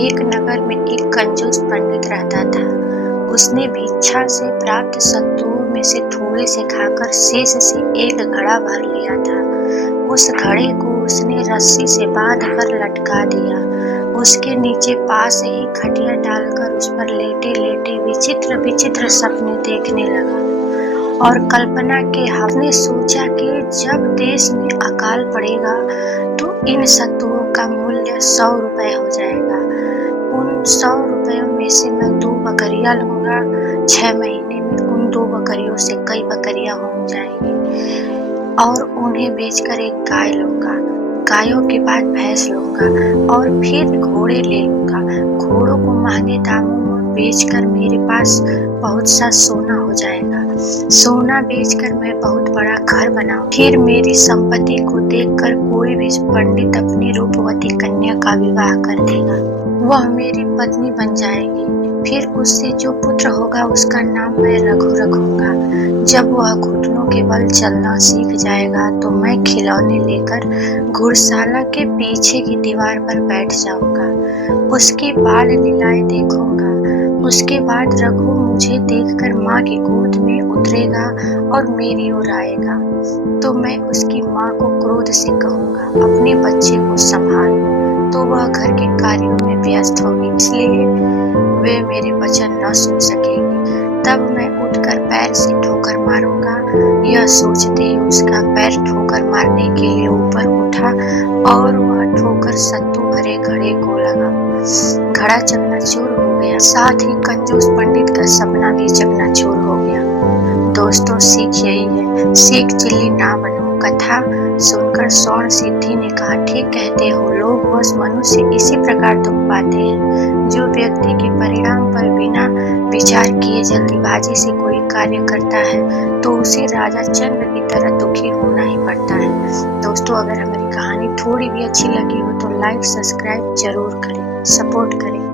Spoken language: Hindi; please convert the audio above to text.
एक नगर में एक कंजूस पंडित रहता था। उसने भिक्षा से प्राप्त सत्तुओं में से थोड़े से खाकर शेष से एक घड़ा भर लिया था। उस घड़े को उसने रस्सी से बांधकर लटका दिया। उसके नीचे पास ही खटिया डालकर उस पर लेटे लेटे विचित्र विचित्र सपने देखने लगा और कल्पना के हमने सोचा कि जब देश में अकाल पड़ेगा तो इन सत्तुओं का मूल्य 100 रुपए हो जाएगा। उन 100 रुपयों में से मैं 2 बकरियां लूंगा। 6 महीने में उन 2 बकरियों से कई बकरियां हो जाएंगी और उन्हें बेचकर एक गाय लूंगा। गायों के बाद भैंस लूंगा और फिर घोड़े ले लूंगा। घोड़ों को महंगे दामों में बेचकर मेरे पास बहुत सा सोना हो जाएगा। सोना बेचकर मैं बहुत बड़ा घर बनाऊं। फिर मेरी संपत्ति को देखकर कोई भी पंडित अपनी रूपवती कन्या का विवाह कर देगा। वह मेरी पत्नी बन जाएगी। फिर उससे जो पुत्र होगा उसका नाम मैं रघु रखूंगा। जब वह घुटनों के बल चलना सीख जाएगा तो मैं खिलौने लेकर घुड़शाला के पीछे की दीवार पर बैठ जाऊंगा। उसके बाल लीलाएं देखूंगा। उसके बाद रघु मुझे देखकर माँ की गोद में उतरेगा और मेरी ओर आएगा तो मैं उसकी माँ को क्रोध से कहूंगा, अपने बच्चे को संभाल। तो वह घर के कार्यों में व्यस्त होगी, इसलिए वे मेरे वचन न सुन सकेगी। तब मैं उठकर पैर से ठोकर मारूंगा। यह सोचते ही उसका पैर ठोकर मारने के लिए ऊपर उठा और वह ठोकर सत्तू भरे घड़े को लगा। घड़ा चकनाचूर हो गया। साथ ही कंजूस पंडित का सपना भी चकनाचूर हो गया। दोस्तों, सीख यही है, सीख चिल्ली ना बनो। कथा सुनकर स्वर्ण सिद्धि ने कहा, ठीक कहते हो, लोग बस मनुष्य इसी प्रकार दुख पाते हैं। जो व्यक्ति के परिणाम पर बिना विचार किए जल्दीबाजी से कोई कार्य करता है तो उसे राजा चंद्र की तरह दुखी होना ही पड़ता है। दोस्तों, अगर हमारी कहानी थोड़ी भी अच्छी लगी हो तो लाइक सब्सक्राइब जरूर करें, सपोर्ट करें।